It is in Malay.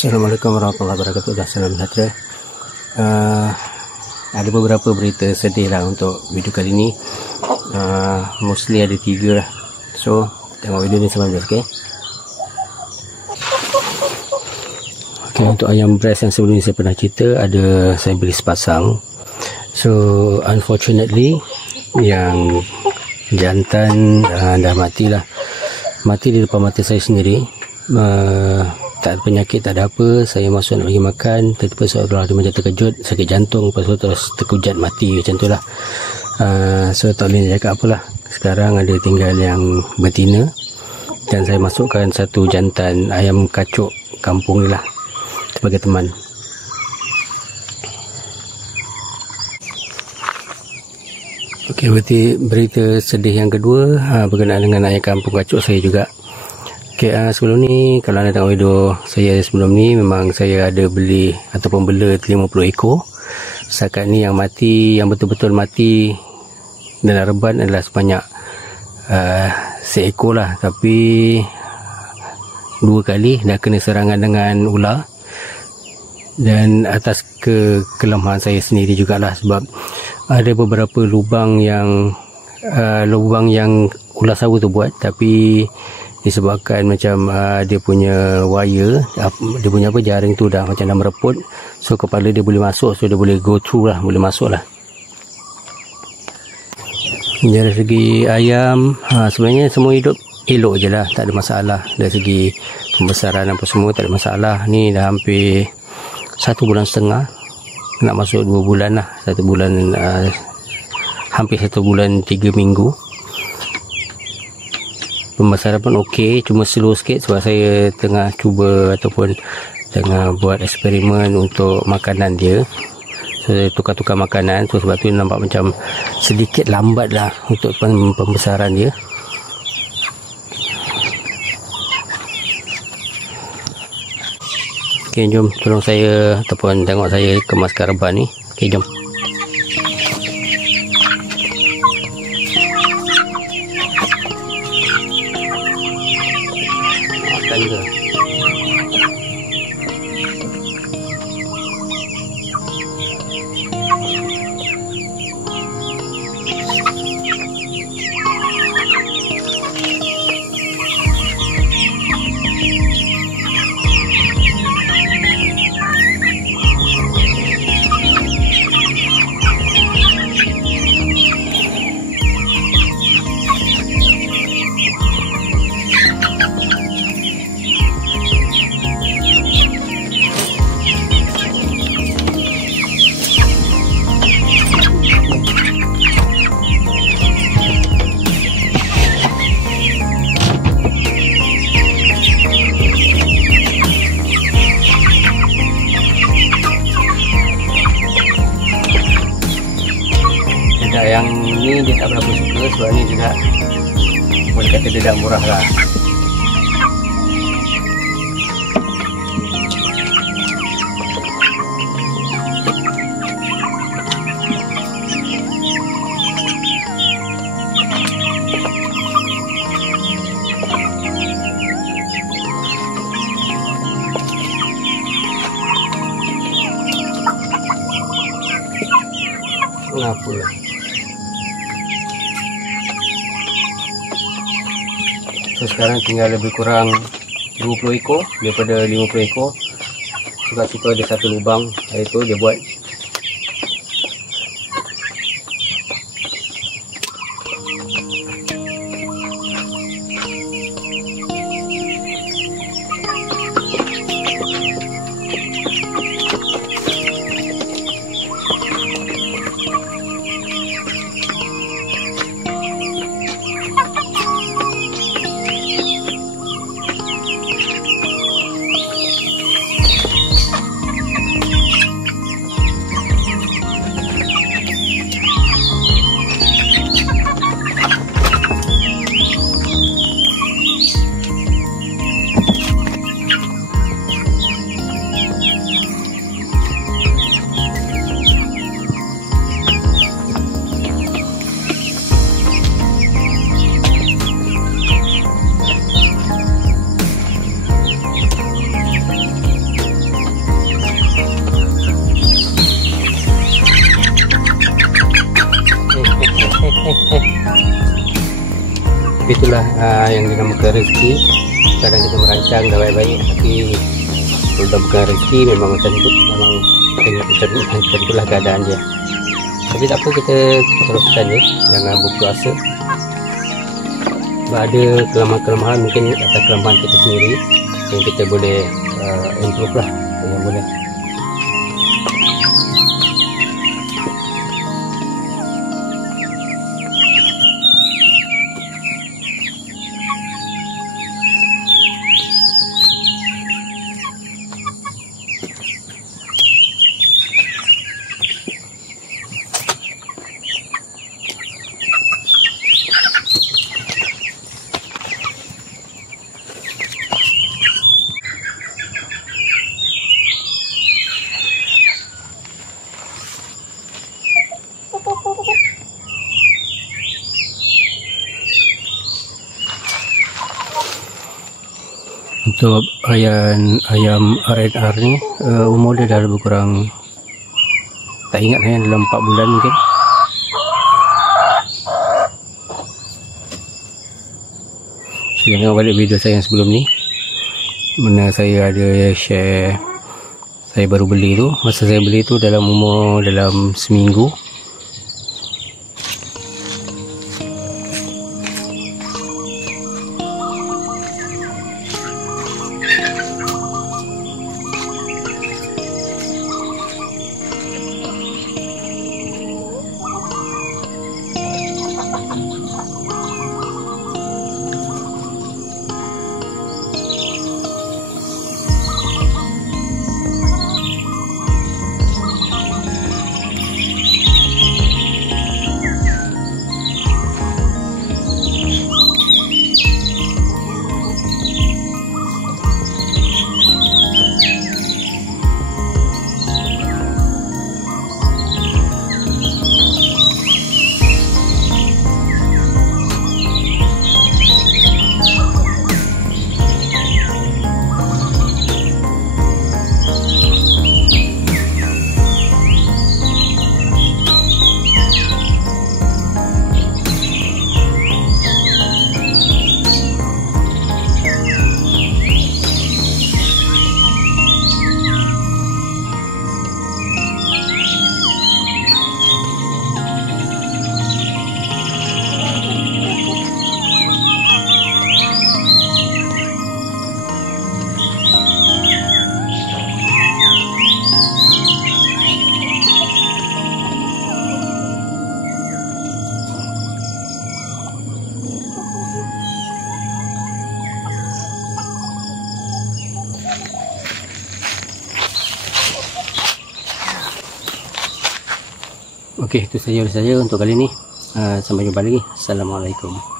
Assalamualaikum warahmatullahi wabarakatuh. Dan salam sejahtera. Ada beberapa berita sedih lah untuk video kali ni. Mostly ada 3 lah. So tengok video ni sampai habis, okay? Okay, untuk ayam breast yang sebelum ni saya pernah cerita, saya beli sepasang. So unfortunately yang jantan dah matilah. Mati di depan mata saya sendiri. Tak ada penyakit, tak ada apa. Saya masuk nak bagi makan, tiba-tiba seolah dia macam terkejut, sakit jantung, lepas tu terus terkujat mati macam tu lah. So tak boleh cakap apalah. Sekarang ada tinggal yang betina, dan saya masukkan satu jantan ayam kacuk kampung ni lah sebagai teman. Okey, berarti berita sedih yang kedua berkenaan dengan ayam kampung kacuk saya juga. Okay, sebelum ni kalau anda tengok video saya sebelum ni, memang saya ada beli ataupun bela 50 ekor. Setakat ni yang mati, yang betul-betul mati dalam reban adalah sebanyak seekor lah. Tapi 2 kali dah kena serangan dengan ular. Dan atas kelemahan saya sendiri jugalah, sebab ada beberapa lubang yang ular sawu tu buat, tapi disebabkan macam dia punya wire, dia punya jaring tu dah macam dah mereput, so kepala dia boleh masuk, so dia boleh go through lah, boleh masuk lah. Dari segi ayam, sebenarnya semua hidup elok je lah, tak ada masalah. Dari segi pembesaran apa semua tak ada masalah. Ni dah hampir 1,5 bulan, nak masuk 2 bulan lah. 1 bulan, hampir 1 bulan 3 minggu. Pembesaran pun okey, cuma slow sikit sebab saya tengah cuba ataupun tengah buat eksperimen untuk makanan dia. So, saya tukar-tukar makanan, so sebab tu nampak macam sedikit lambat lah untuk pembesaran dia. Okey, jom tolong saya ataupun tengok saya kemaskan reban ni. Okey, jom. Yang ni dia tak berapa suka, sebab ni dia boleh kata dia dah murah lah. Kenapa lah? So sekarang tinggal lebih kurang 20 ekor daripada 50 ekor. Sebab situ ada satu lubang, itu dia buat. Tapi itulah yang dinamakan rezeki. Kadang kita merancang dah baik-baik, tapi kalau dah bukan rezeki memang macam tu, memang macam itulah keadaan dia. Tapi tak apa, kita teruskan je, jangan putus asa. Sebab ada kelemahan-kelemahan, mungkin atas kelemahan kita sendiri yang kita boleh improve lah, yang boleh. Untuk ayam RNR ni umur dia dah lebih kurang, tak ingat dalam 4 bulan mungkin. Saya tengok balik video saya yang sebelum ni, mana saya ada share saya baru beli tu. Masa saya beli tu dalam umur dalam seminggu. Okey, itu saja untuk kali ni. Sampai jumpa lagi. Assalamualaikum.